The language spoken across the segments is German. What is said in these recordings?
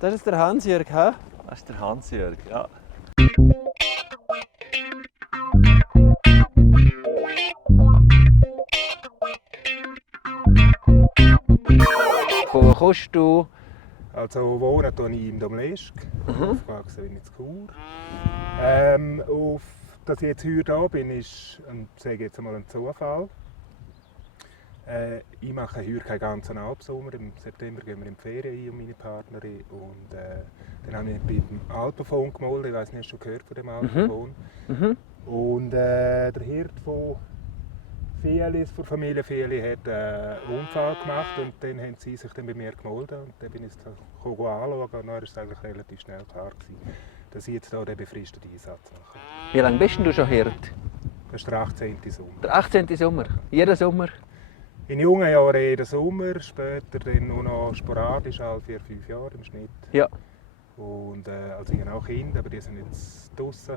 Das ist der Hans-Jörg, hä? Das ist der Hans-Jörg, ja. Wo kommst du? Also wohnen tue ich im Domleschg, aufgewachsen bin ich in Chur. Dass ich jetzt heute da bin, ist, sage jetzt einmal, ein Zufall. Ich mache heute keinen ganzen Alpsommer. Im September gehen wir in die Ferien, ich und meine Partnerin. Und dann habe ich beim Alpenfon gemolden. Ich weiß nicht, hast du schon gehört von dem Alpenfon? Und der Hirt von Fielis, von Familie Fieli, hat einen Unfall gemacht und dann haben sie sich dann bei mir gemeldet. Und dann bin ich es anschauen und dann war es eigentlich relativ schnell klar gewesen, dass ich jetzt hier den befristeten Einsatz mache. Wie lange bist du schon Hirt? Das ist der 18. Sommer. Der 18. Sommer? Jeden Sommer? In jungen Jahren jeden Sommer, später dann nur noch sporadisch, alle 4-5 Jahre im Schnitt. Ja. Und also ich habe auch Kinder, aber die sind jetzt draußen.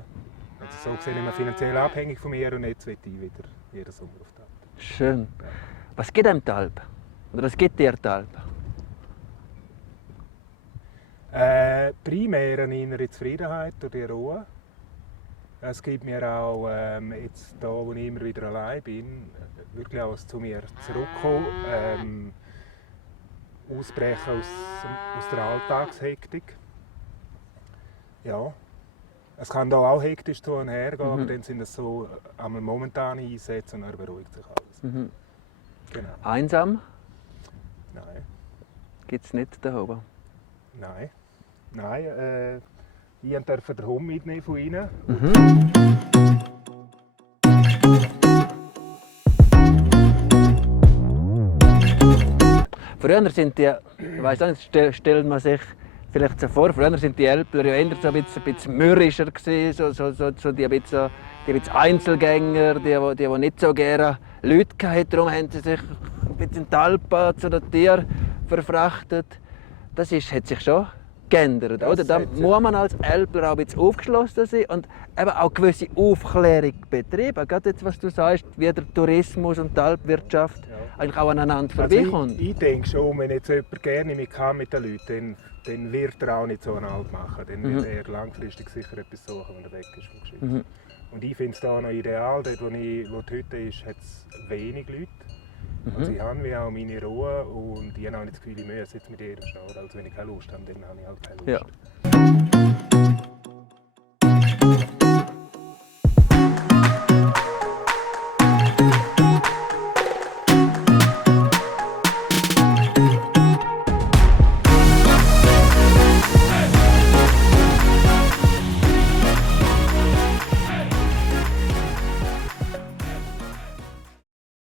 Also so gesehen immer finanziell abhängig von mir und jetzt will ich wieder jeden Sommer auf die Alp. Schön. Ja. Was gibt einem die Alp? Oder was gibt dir die Alp? Primär eine innere Zufriedenheit durch die Ruhe. Es gibt mir auch, jetzt hier, wo ich immer wieder allein bin, wirklich auch zu mir zurückkommen, ausbrechen aus der Alltagshektik. Ja. Es kann hier auch hektisch zu und her gehen, aber dann sind es so einmal momentane Einsätze und dann beruhigt sich alles. Genau. Einsam? Nein. Gibt es nicht da oben? Nein. Nein. Ich durfte den Hund mitnehmen von ihnen. Früher sind die, ich weiss nicht, stellt man sich vielleicht so vor, früher sind die Älpler ja eher so ein bisschen mürrischer gewesen, so die ein bisschen Einzelgänger, die nicht so gerne Leute hatten. Darum haben sie sich ein bisschen in die Alpen zu den Tieren verfrachtet. Das hat sich schon geändert, oder? Da muss man als Älpler auch ein bisschen aufgeschlossen sein und eben auch gewisse Aufklärung betreiben. Gerade jetzt, was du sagst, wie der Tourismus und die Alpwirtschaft eigentlich auch aneinander vorbeikommt. Ich denke schon, wenn jetzt jemand gerne mit den Leuten, dann wird er auch nicht so eine Alp machen. Dann wird er langfristig sicher etwas suchen, wenn er weg ist vom Geschütz. Und ich finde es hier noch ideal, dort wo die Hütte ist, hat es wenig Leute. Also ich habe wie auch meine Ruhe und ich habe auch nicht das Gefühl, ich muss jetzt mit jedem schnurren. Also wenn ich keine Lust habe, dann habe ich halt keine Lust. Ja.